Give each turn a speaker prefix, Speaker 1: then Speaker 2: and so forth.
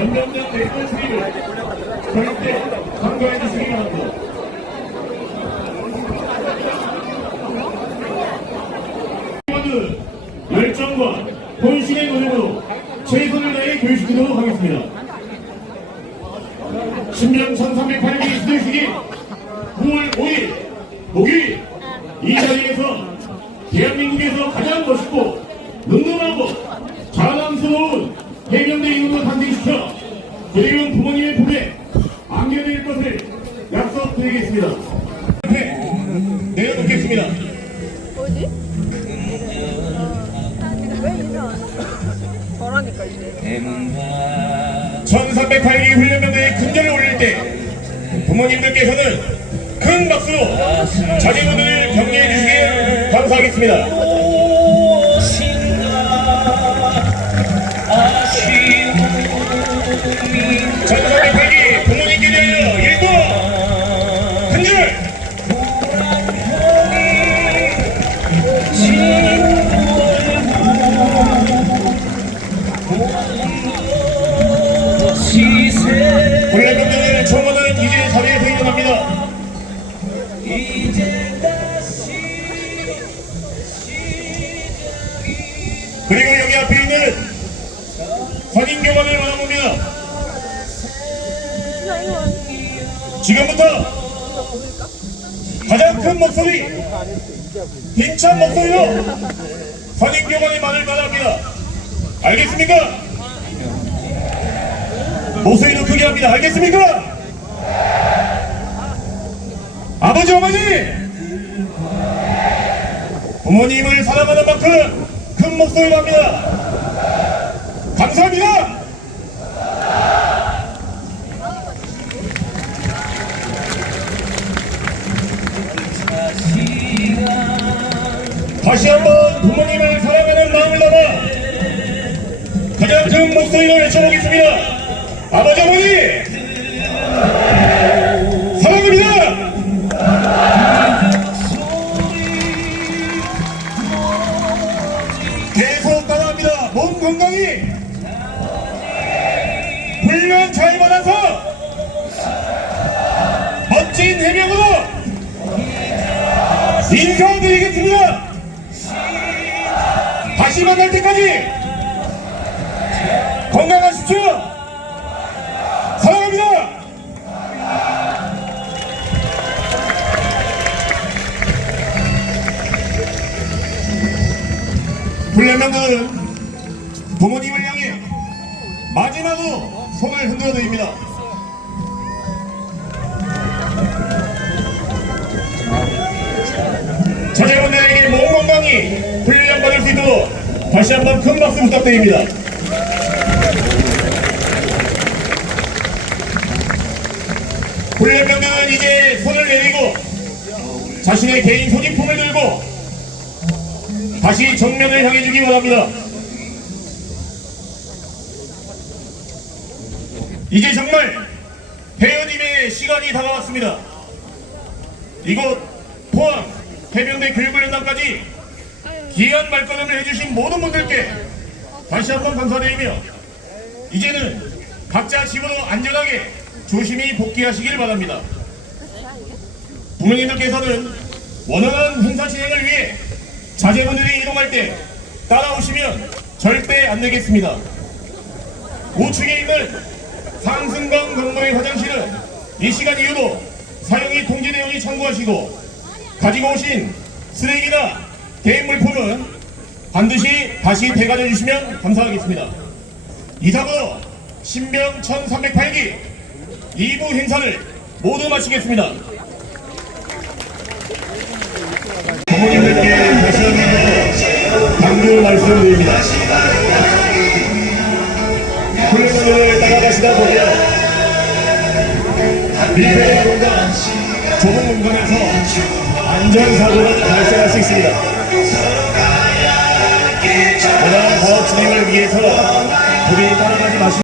Speaker 1: 연명령 내권 수립을 절대 참고해 주시기 바랍니다. 모두 열정과 본신의 노력으로 최선을 다해 교육시키도록 하겠습니다. 신명 1308기 수대식이 9월 5일 목요일 이 자리에서 대한민국에서 가장 멋있고 늠름하고 자랑스러운 해병대 임원을 탄생시켜 그리운 부모님의 품에 안겨드릴 것을 약속드리겠습니다. 네, 내려놓겠습니다.
Speaker 2: 왜? 저라니까 이제
Speaker 1: 1308기 훈련병대의 근절을 올릴 때 부모님들께서는 큰 박수로 자제분들을 격려해 주시길 감사하겠습니다. 지금부터 가장 큰 목소리, 힘찬 목소리로 선인교관의 말을 말합니다. 알겠습니까? 목소리도 크게 합니다. 알겠습니까? 아버지, 어머니! 부모님을 사랑하는 만큼 큰 목소리로 합니다. 감사합니다! 다시 한번 부모님을 사랑하는 마음을 담아 가장 큰 목소리로 외쳐보겠습니다. 아버지 어머니 사랑합니다. 계속 따라합니다. 몸 건강히 훈련 잘 받아서 멋진 해명으로 인사드리겠습니다. 다시 만날 때까지 건강하십시오. 사랑합니다. 훈련병들은 부모님을 향해 마지막으로 손을 흔들어 드립니다. 다시 한번 큰 박수 부탁드립니다. 훈련병들은 이제 손을 내리고 자신의 개인 소지품을 들고 다시 정면을 향해 주기 바랍니다. 이제 정말 회원님의 시간이 다가왔습니다. 이곳 포항 해병대 교육훈련단까지 귀한 말걸음을 해주신 모든 분들께 다시 한번 감사드리며 이제는 각자 집으로 안전하게 조심히 복귀하시길 바랍니다. 부모님들께서는 원활한 행사 진행을 위해 자제분들이 이동할 때 따라오시면 절대 안 되겠습니다. 우측에 있는 상승강 경로의 화장실은 이 시간 이후로 사용이 통지 내용이 참고하시고 가지고 오신 쓰레기나 개인 물품은 반드시 다시 대관해 주시면 감사하겠습니다. 이사고 신병 1308기 2부 행사를 모두 마치겠습니다. 부모님들께 다시 한번 강조 말씀드립니다. 훈련을 따라가시다 보면 밀폐된 공간, 좁은 공간에서 안전사고가 발생할 수 있습니다. 진행을 위해서 우리 따라가지 마시고